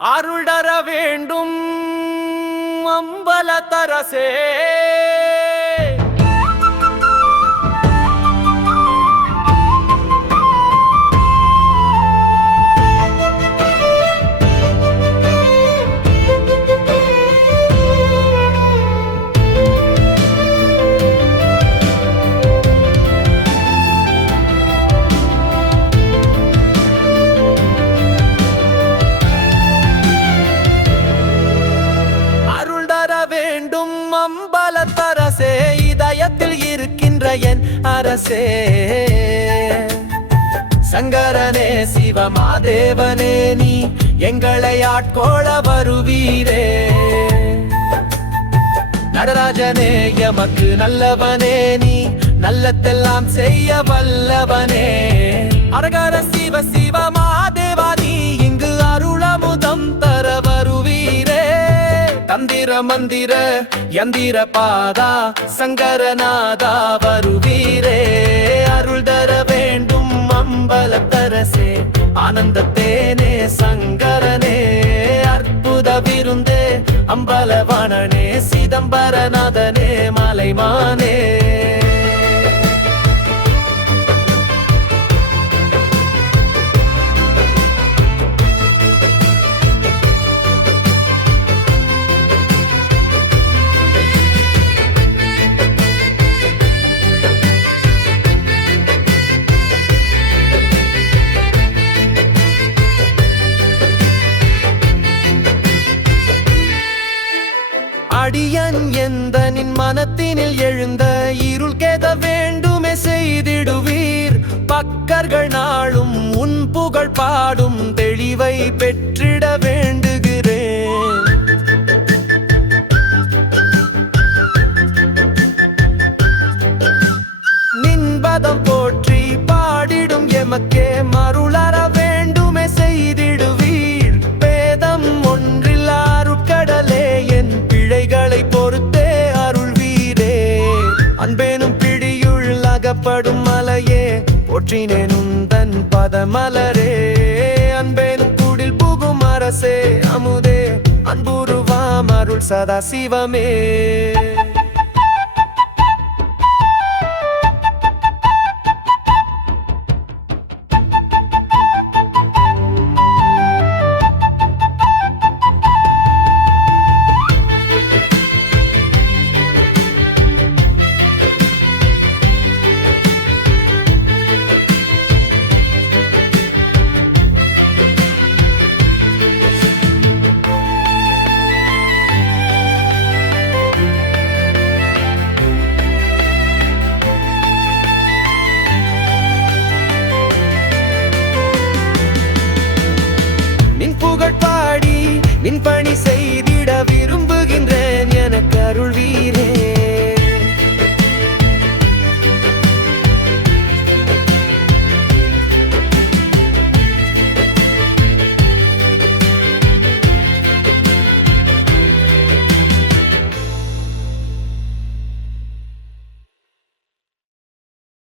அருள்தர வேண்டும் அம்பலத்தரசே. அம்பலத்தரசே, இதயத்தில் இருக்கின்ற என் அரசே, சங்கரனே சிவமாதேவனே, நீ எங்களை ஆட்கொள வருவீரே. நடராஜனே எமக்கு நல்லவனே, நீ நல்லதெல்லாம் செய்ய வல்லவனே. அரகர சிவ சிவமாதேவா, நீ இங்கு அருளமுதம் தர வருவீரே. தந்திர மந்திர யந்திர பாதா சங்கரநாதா வருவீரே. அருள் தர வேண்டும் அம்பலத்தரசே, ஆனந்தத்தேனே சங்கரனே, அற்புத விருந்தே அம்பலவாணனே, சிதம்பரநாதனே மலைமானே. அடியன் எந்தனின் மனத்தினில் எழுந்த இருள் கேத வேண்டுமே செய்திடுவீர். பக்கர்கள் நாளும் உன் புகழ் பாடும் தெளிவை பெற்றிட வேண்டுகிறேன். நின்பதம் போற்றி பாடிடும் எமக்கே மருளற வேண்டுமே செய்திடுவீர். பேதம் ஒன்றில் அருட்கடலே, என் பிழைகளை பொறுத்தே அருள்வீரே. அன்பேனும் பிடியுள் அகப்படும் மலையே, போற்றினேன் உந்தன் பதமலரே. அன்பேனும் கூடில் புகும் அரசே, அமுதே அன்புருவாம் அருள் சதா சிவமே.